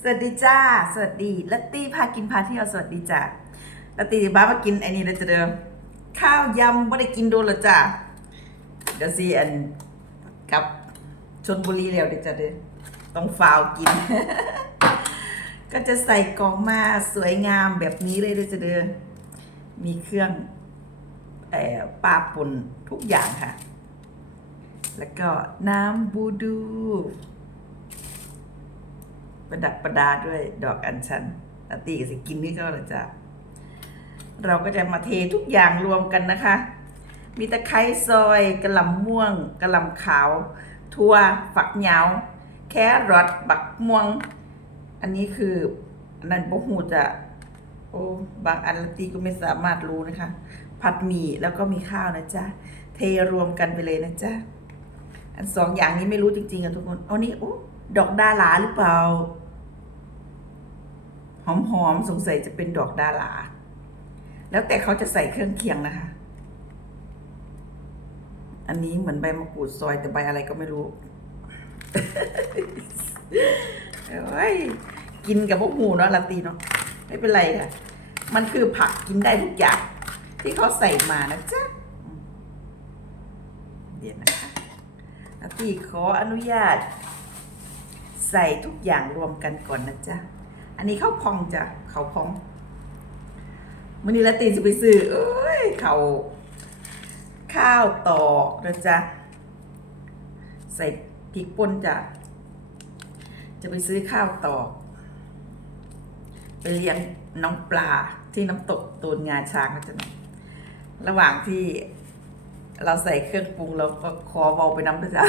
สวัสดีจ้า สวัสดีลัตตี้พากินพาเที่ยวสวัสดีจ้าลัตตี้บ้ามากินไอ้นี่เลยจะเดิมข้าวยำไม่ได้กินโดนและจ้าเดี๋ยวสิอันกับชนบุรีแล้วเดี๋ยวจะเดิมต้องฟาวกิน ก็จะใส่กองมาสวยงามแบบนี้เลยเดี๋ยวจะเดิมมีเครื่องเอ่อปลาป่นทุกอย่างค่ะ แล้วก็น้ำบูดู ประดับประดาด้วยดอกอัญชันอาตีก็สิกินนี่ก็เลยจ้ะเราก็จะมาเททุกอย่างรวมกันนะคะ มีตะไคร้ซอยกระหล่ำม่วงกระหล่ำขาวทั่วฝักยาวแครอทบักม่วง อันนี้คืออันนั้นบ่หูจะโอ้บางอันละตีก็ไม่สามารถรู้นะคะ ผัดหมี่แล้วก็มีข้าวนะจ๊ะ เทรวมกันไปเลยนะจ๊ะ อันสองอย่างนี้ไม่รู้จริงๆอะทุกคน เอานี่โอ้ดอกดาหลาหรือเปล่า อมๆสงสัยจะเป็นดอกดาหลาแล้วแต่เขาจะใส่เครื่องเคียงนะคะ อันนี้เหมือนใบมะกรูดซอยแต่ใบอะไรก็ไม่รู้เอ้ยกินกับพวกหมูเนาะลาตีเนาะไม่เป็นไรค่ะ มันคือผักกินได้ทุกอย่างที่เขาใส่มานะจ๊ะเดี๋ยวนะคะลาตีขออนุญาต ใส่ทุกอย่างรวมกันก่อนนะจ๊ะ อันนี้ข้าวพองจ้ะข้าวพองมื่อนี้ละตีจะไปซื้อเอ้ยข้าวข้าวตอกนะจ๊ะใส่พริกป่นจ้ะจะไปซื้อข้าวตอกไปเลี้ยงน้องปลาที่น้ำตกตูนงาช้างนะจ๊ะระหว่างที่เราใส่เครื่องปรุงเราก็คอเบาไปน้ำนะจ๊ะ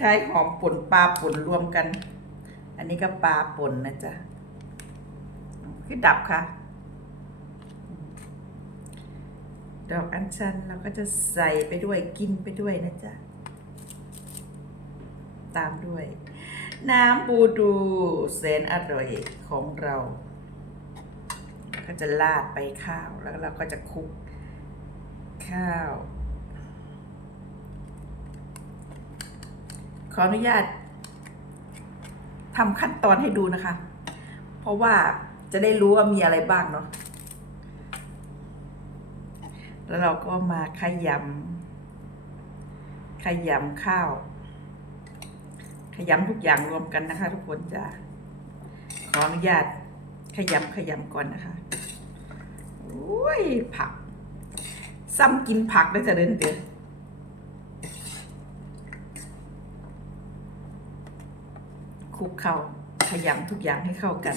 คล้ายๆหอมป่นปลาป่นรวมกัน อันนี้ก็ปลาป่นนะจ๊ะคือดับค่ะ ดอกอัญชันเราก็จะใส่ไปด้วยกินไปด้วยนะจ๊ะ ตามด้วย น้ำบูดูแสนอร่อยของเรา ก็จะลาดไปข้าวแล้วเราก็จะคลุกข้าว ออนุญาตทำขั้นตอนให้ดูนะคะ เพราะว่าจะได้รู้ว่ามีอะไรบ้างเนาะแล้วเราก็มาขยำขยำข้าว ขยำทุกอย่างรวมกันนะคะ ทุกคนจะขออนุญาตขยำขยำก่อนนะคะโอ้ยผัก ซ้ำกินผักได้จะเดินเดือน คลุกเข้าขยำทุกอย่างให้เข้ากัน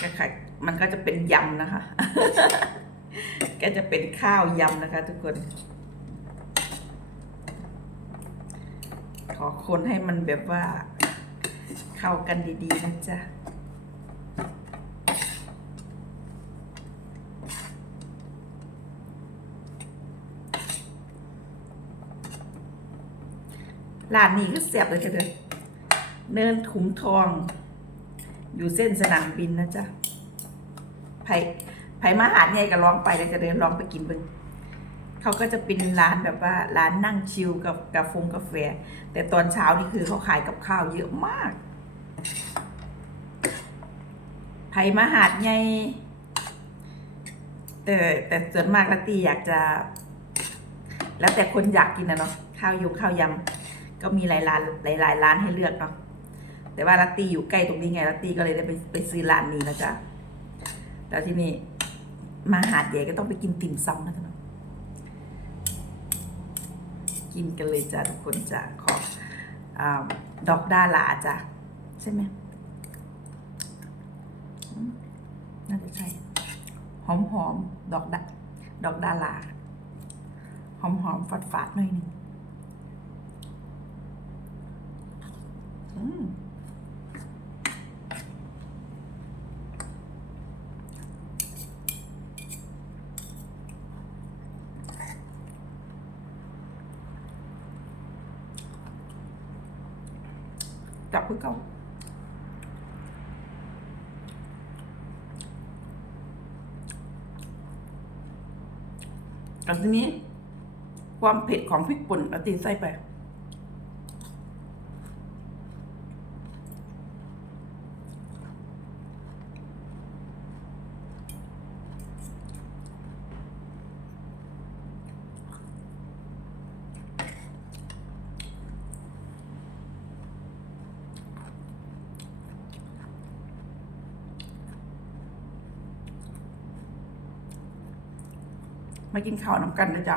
ก็ค่ะมันก็จะเป็นยำนะคะ ก็จะเป็นข้าวยำนะคะ ทุกคน ขอคนให้มันแบบว่าเข้ากันดีๆนะจ๊ะร้านนี้ก็เสียบเลยเด้อ เนินขุมทอง อยู่เส้นสนามบินนะจ๊ะไผ่ไผ่มาหาดเนี่ยก็ลองไปแล้วจะเดินลองไปกินเบึงเขาก็จะเป็นร้านแบบว่าร้านนั่งชิลกับกาแฟกาแฟ แต่ตอนเช้านี่คือเขาขายกับข้าวเยอะมากไผ่มาหาดไงแต่แต่ส่วนมากละตีอยากจะ แล้วแต่คนอยากกินนะเนาะข้าวยงข้าวยำก็มีหลายร้านหลายหลายร้านให้เลือกเนาะ แต่ว่าลัตตี้อยู่ใกล้ตรงนี้ไงลัตตี้ก็เลยได้ไปไปซื้อร้านนี้นะจ๊ะแล้วที่นี่มาหาดใหญ่ก็ต้องไปกินติ่มซำนะท่านกินกันเลยจ้ะทุกคนจ้ะขออดอกดาหลาจ้ะใช่ไหมน่าจะใช่หอมหอมๆดอกดาดอกดาลาหอมหอมๆฝาดฝาดๆหน่อยหนึงอืม จับ เพื่อเก่ากันทีนี้ความเผ็ดของพริกป่นเราตีนไส้ไป มากินข้าวน้ำกันนะจ๊ะ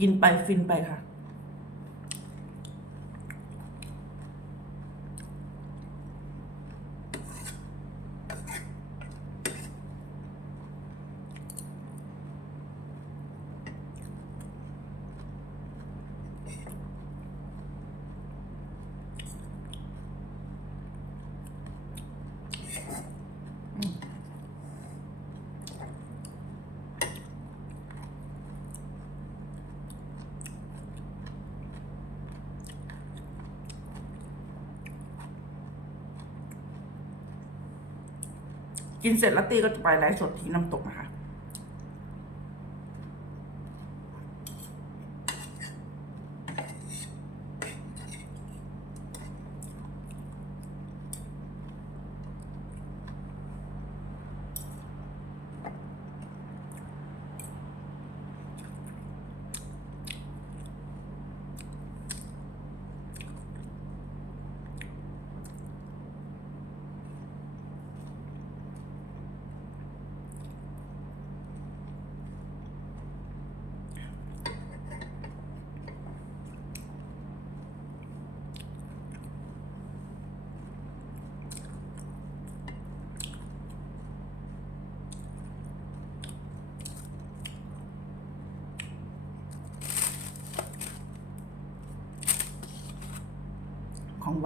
กินไปฟินไปค่ะ กินเสร็จแล้วตีก็จะไปไลฟ์สดที่น้ำตกนะคะ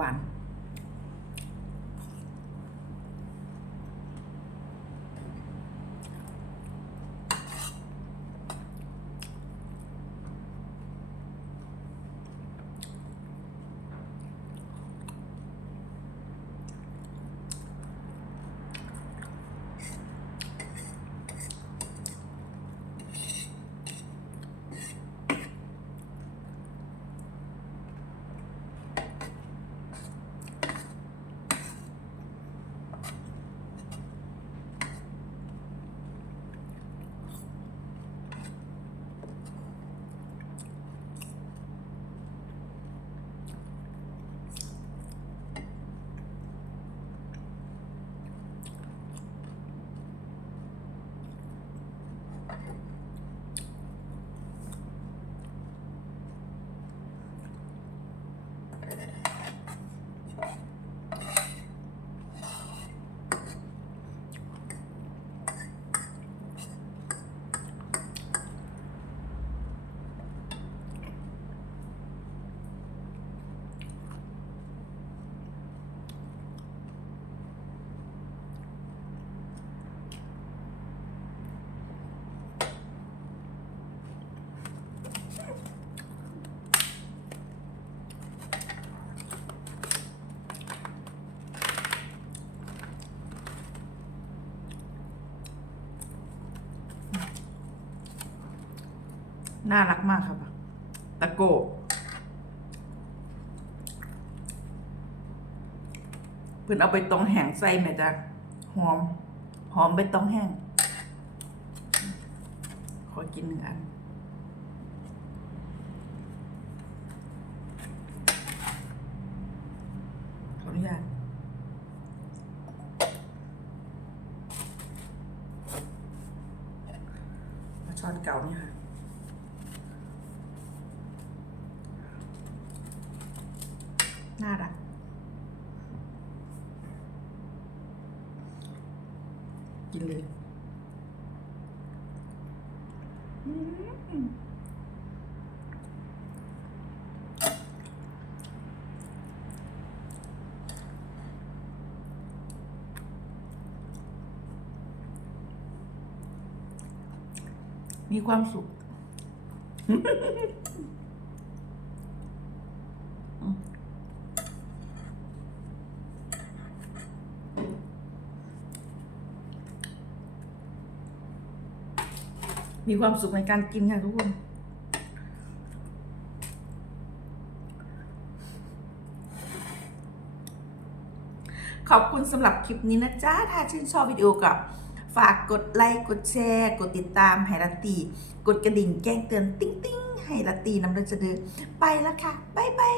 วาน น่ารักมากครับตะโกเพื่อนเอาไปตองแห้งใส่แม่จ้ะหอม หอมไปตองแห้ง ขอกินหนึ่งอันขออนุญาตช้อนเก่านี่ค่ะ น่ารัก กินเลยมีความสุข มีความสุขในการกินค่ะทุกคน ขอบคุณสำหรับคลิปนี้นะจ๊ะ ถ้าชื่นชอบวิดีโอกับฝากกดไลค์กดแชร์ กดติดตามให้ลัตตีกดกระดิ่งแจ้งเตือน ติ๊งติ๊งให้ลัตตีน้ำเลือดจะเดินไปแล้วค่ะ บ๊ายบาย